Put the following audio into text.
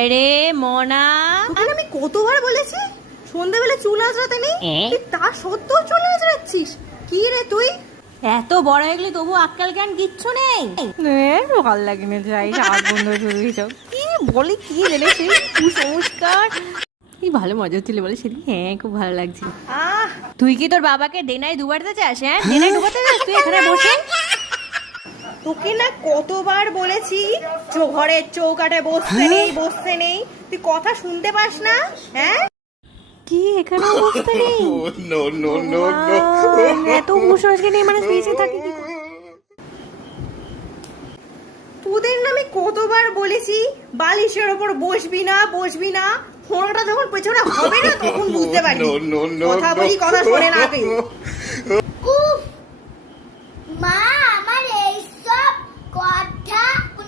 আরে মনা, আমি কতবার বলেছি সন্ধ্যাবেলা চুল আঁচড়াতে নেই, তুই তা সত্ত্বেও চুল আঁচড়াচ্ছিস। কি রে তুই? এত বড় হয়ে গেলি তবু আক্কেল জ্ঞান কিচ্ছু নেই। ভাল লাগে না যাই রাত বন্ধ শুরু সব কি বলি কি জানে সেই কুসংস্কার। কি ভালো মজা হচ্ছিল বলে সেদিন। হ্যাঁ, খুব ভালো লাগছিল। আহ তুই কি তোর বাবাকে ডেনায় ডুবাতে চাস? হ্যাঁ, ডেনায় ডুবাতে চাস তুই এখানে বসে? তোকে না কতবার বলেছি ঘরের চৌকাঠে বসতে নেই, তুই কথা শুনতে পাস না? হ্যাঁ কি এখানে বসতে নেই? No, no, no, no. এত কুসংস্কার নিয়ে মানুষ বেঁচে থাকে কি করে? তোদের না আমি কতবার বলেছি বালিশের ওপর বসবি না, ফোনটা যখন পেছনে হবে না তখন বুঝতে পারবি। No, no, no, কথা no. বলি কথা শোনে না কেউ।